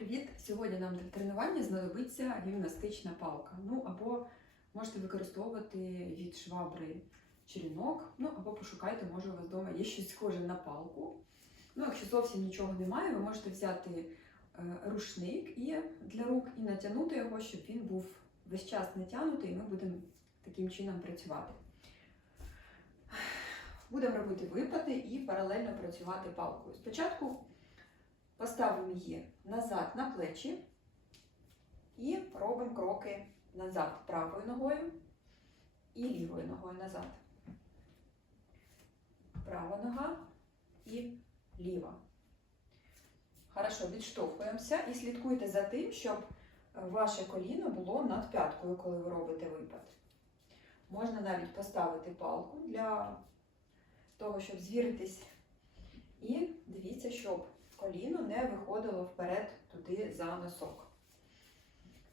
Привіт! Сьогодні нам для тренування знадобиться гімнастична палка. Ну або можете використовувати від швабри черенок, ну або пошукайте, може у вас вдома є щось схоже на палку. Ну, якщо зовсім нічого немає, ви можете взяти е, рушник і для рук і натягнути його, щоб він був весь час натягнутий, і ми будемо таким чином працювати. Будемо робити випади і паралельно працювати палкою. Спочатку Поставимо її назад на плечі і робимо кроки назад правою ногою і лівою ногою назад. Права нога і ліва. Хорошо, відштовхуємося і слідкуйте за тим, щоб ваше коліно було над п'яткою, коли ви робите випад. Можна навіть поставити палку для того, щоб звіритись. І дивіться, щоб коліно не виходило вперед туди за носок.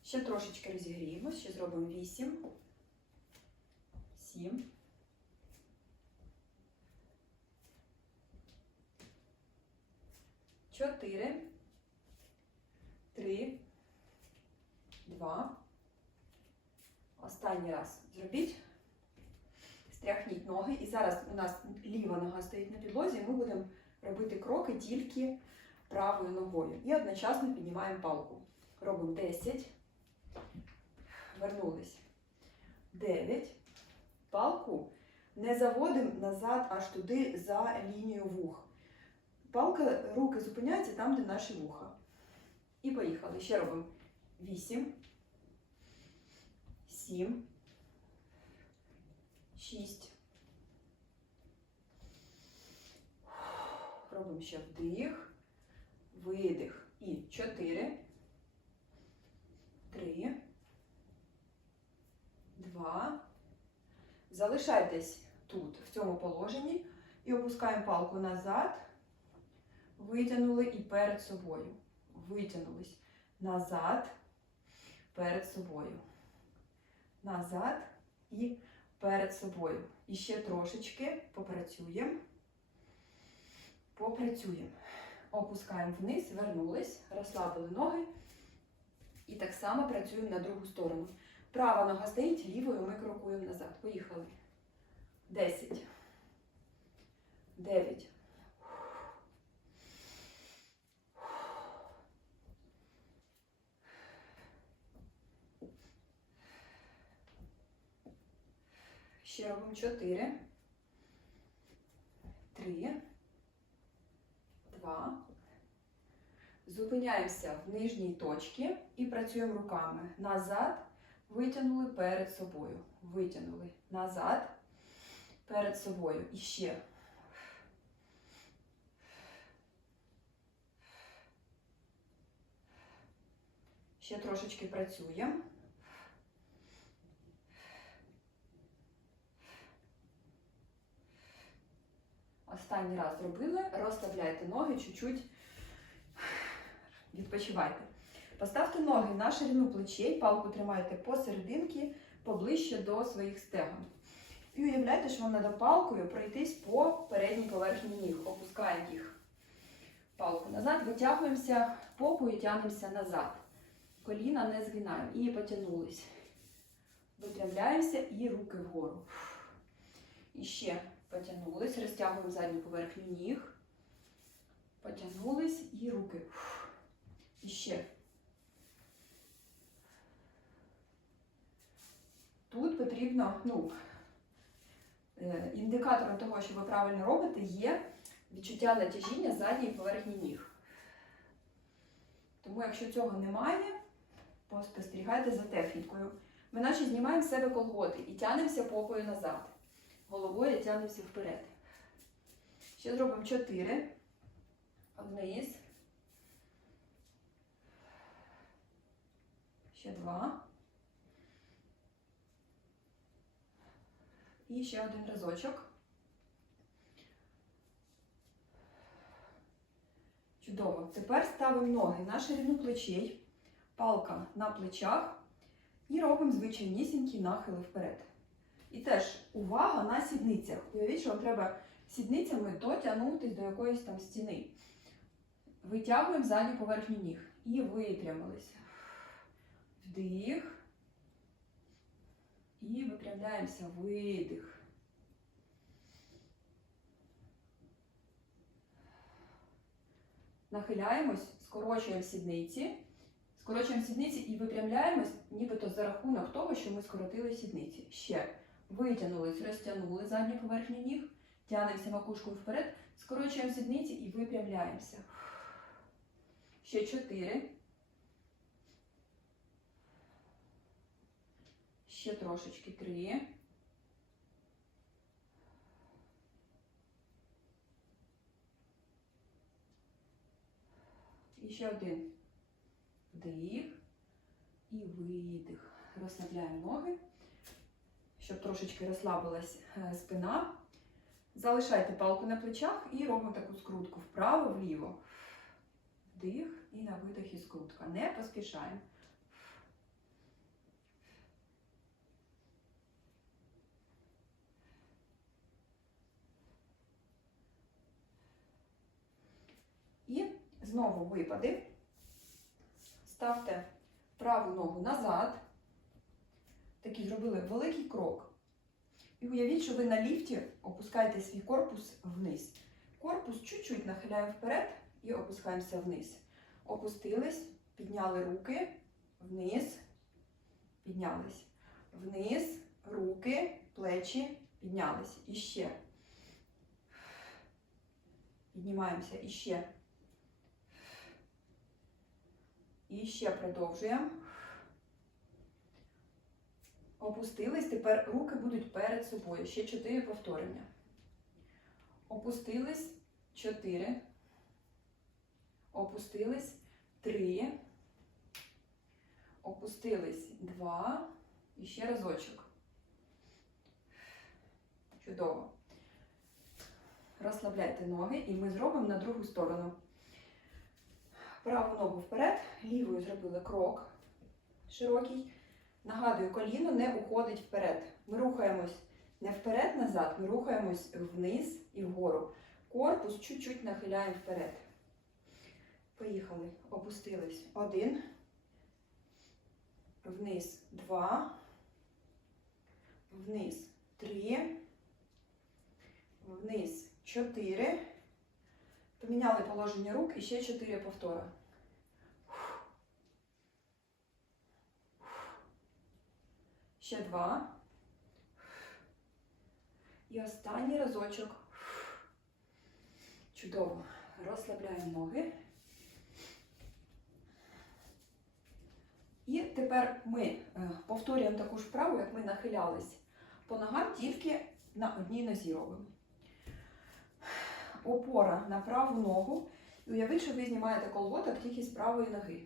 Ще трошечки розігріємось, ще зробимо 8, 7, 4, 3, 2. Останній раз зробіть. Стряхніть ноги. І зараз у нас ліва нога стоїть на підлозі, і ми будемо робити кроки тільки правою ногою. І одночасно піднімаємо палку. Робимо 10. Вернулись. 9. Палку не заводимо назад аж туди за лінію вух. Палка, руки зупиняються там, де наші вуха. І поїхали. Ще робимо 8. 7. 6. Робимо ще вдих, видих. І 4, 3, 2. Залишайтесь тут, в цьому положенні. І опускаємо палку назад. Витягнули і перед собою. Витягнулись. Назад, перед собою. Назад і перед собою. І ще трошечки попрацюємо. Попрацюємо. Опускаємо вниз, вернулись, розслабили ноги. І так само працюємо на другу сторону. Права нога стоїть, лівою ми крокуємо назад. Поїхали. 10. 9. Ще робимо 4. 3. 2. Зупиняємося в нижній точці і працюємо руками. Назад. Витягнули перед собою. Витягнули. Назад. Перед собою. І ще. Ще трошечки працюємо. Останній раз зробили, розставляйте ноги, чуть-чуть відпочивайте. Поставте ноги на ширину плечей, палку тримайте посерединки, поближче до своїх стегон. І уявляйте, що вам треба палкою пройтись по передній поверхні ніг. Опускаємо їх палку назад, витягуємося, попою тягнемося назад. Коліна не згинаємо. І потягнулись. Випрямляємося і руки вгору. І ще потягнулись, розтягуємо задню поверхню ніг. Потягнулись і руки. І ще. Тут потрібно, ну, е, індикатором того, що ви правильно робите, є відчуття натяжіння задньої поверхні ніг. Тому, якщо цього немає, спостерігайте за технікою. Ми наче знімаємо з себе колготи і тянемося попою назад. Головою тягнемося вперед. Ще зробимо 4. Вниз. Ще два. І ще один разочок. Чудово. Тепер ставимо ноги на ширину плечей, палка на плечах і робимо звичайнісінькі нахили вперед. І теж увага на сідницях. Уявіть, що треба сідницями дотягнутися до якоїсь там стіни. Витягуємо задню поверхню ніг. І випрямилися. Вдих. І випрямляємося. Видих. Нахиляємось, скорочуємо сідниці. Скорочуємо сідниці і випрямляємось, нібито за рахунок того, що ми скоротили сідниці. Ще витягнулись, розтягнули задню поверхню ніг, тягнемося макушкою вперед, скорочуємо сідниці і випрямляємося. Ще чотири. Ще трошечки три. І ще один. Вдих і видих. Розслабляємо ноги, щоб трошечки розслабилась е, спина. Залишайте палку на плечах і робимо таку скрутку вправо-вліво. Вдих і на видохі скрутка. Не поспішаємо. І знову випади. Ставте праву ногу назад. Такий зробили великий крок. І уявіть, що ви на ліфті опускаєте свій корпус вниз. Корпус чуть-чуть нахиляємо вперед і опускаємося вниз. Опустились, підняли руки, вниз, піднялись. Вниз, руки, плечі, піднялись. І ще. Піднімаємося і ще. І ще продовжуємо. Опустились. Тепер руки будуть перед собою. Ще чотири повторення. Опустились. Чотири. Опустились. Три. Опустились. Два. І ще разочок. Чудово. Розслабляйте ноги і ми зробимо на другу сторону. Праву ногу вперед, лівою зробили крок широкий. Нагадую, коліно не уходить вперед. Ми рухаємось не вперед-назад, ми рухаємось вниз і вгору. Корпус чуть-чуть нахиляємо вперед. Поїхали. Опустились. Один. Вниз два. Вниз три. Вниз чотири. Поміняли положення рук і ще чотири повтори. Ще два. І останній разочок. Чудово. Розслабляємо ноги. І тепер ми е, повторюємо таку ж вправу, як ми нахилялись по ногам, тільки на одній нозі робимо. Опора на праву ногу. І уявіть, що ви знімаєте колготок тільки з правої ноги.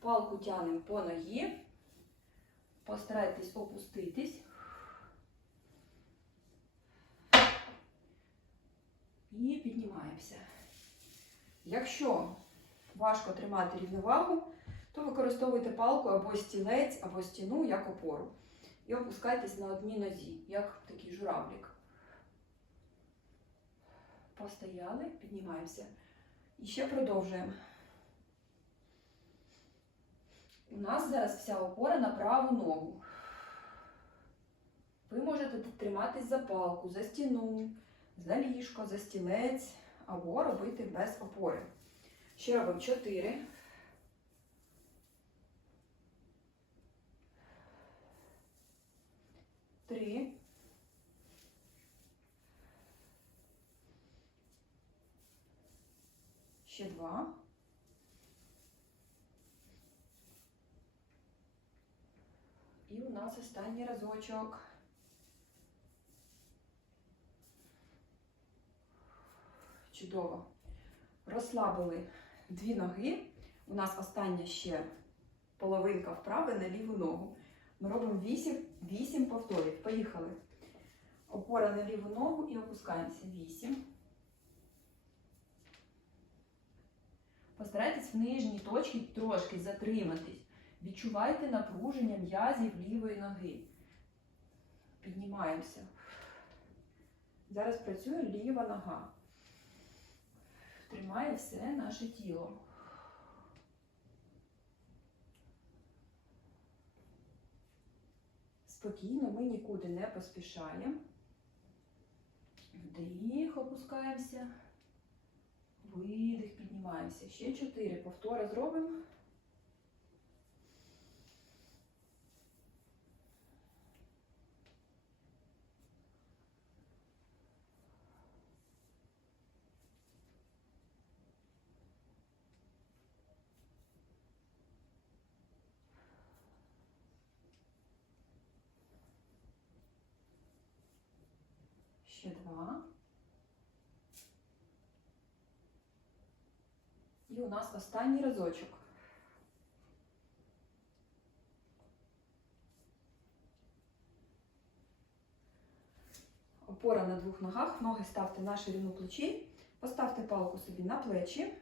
Палку тягнемо по ногі. Постарайтесь опуститись. І піднімаємося. Якщо важко тримати рівновагу, то використовуйте палку або стілець, або стіну як опору. І опускайтесь на одній нозі, як такий журавлік. Постояли, піднімаємося. І ще продовжуємо. У нас зараз вся опора на праву ногу. Ви можете триматись за палку, за стіну, за ліжко, за стілець або робити без опори. Ще робимо 4. Три. Ще два. І у нас останній разочок. Чудово. Розслабили дві ноги. У нас остання ще половинка вправи на ліву ногу. Ми робимо 8, 8 повторів. Поїхали. Опора на ліву ногу і опускаємося. 8. Постарайтесь в нижній точці трошки затриматись. Відчувайте напруження м'язів лівої ноги. Піднімаємося. Зараз працює ліва нога. тримає все наше тіло. Спокійно, ми нікуди не поспішаємо. Вдих, опускаємося. Видих, піднімаємося. Ще чотири. Повтори зробимо. Ще два. І у нас останній разочок. Опора на двох ногах, ноги ставте на ширину плечей, поставте палку собі на плечі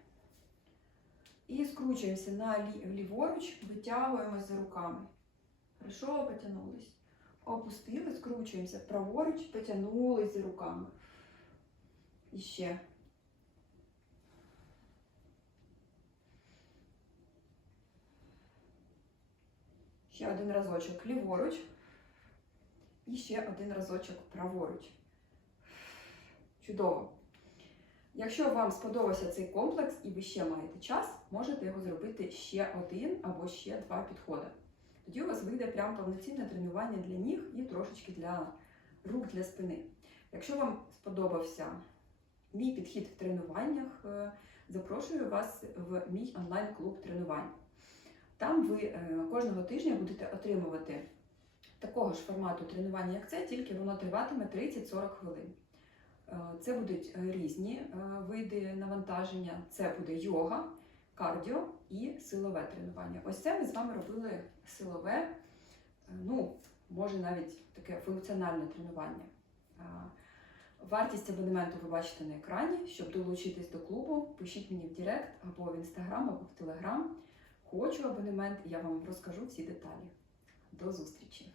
і скручуємося на ліворуч, витягуємось за руками. Хорошо, потягнулись. Опустили, скручуємося праворуч, потягнулись за руками. І ще. Ще один разочок ліворуч. І ще один разочок праворуч. Чудово. Якщо вам сподобався цей комплекс і ви ще маєте час, можете його зробити ще один або ще два підходи. Тоді у вас вийде прям повноцінне тренування для ніг і трошечки для рук, для спини. Якщо вам сподобався мій підхід в тренуваннях, е, запрошую вас в мій онлайн-клуб тренувань. Там ви е, кожного тижня будете отримувати такого ж формату тренування, як це, тільки воно триватиме 30-40 хвилин. Е, Це будуть е, різні види навантаження. Це буде йога, кардіо і силове тренування. Ось це ми з вами робили силове, ну, може навіть таке функціональне тренування. Вартість абонементу ви бачите на екрані. Щоб долучитись до клубу, пишіть мені в Директ або в Інстаграм, або в Телеграм. Хочу абонемент, я вам розкажу всі деталі. До зустрічі!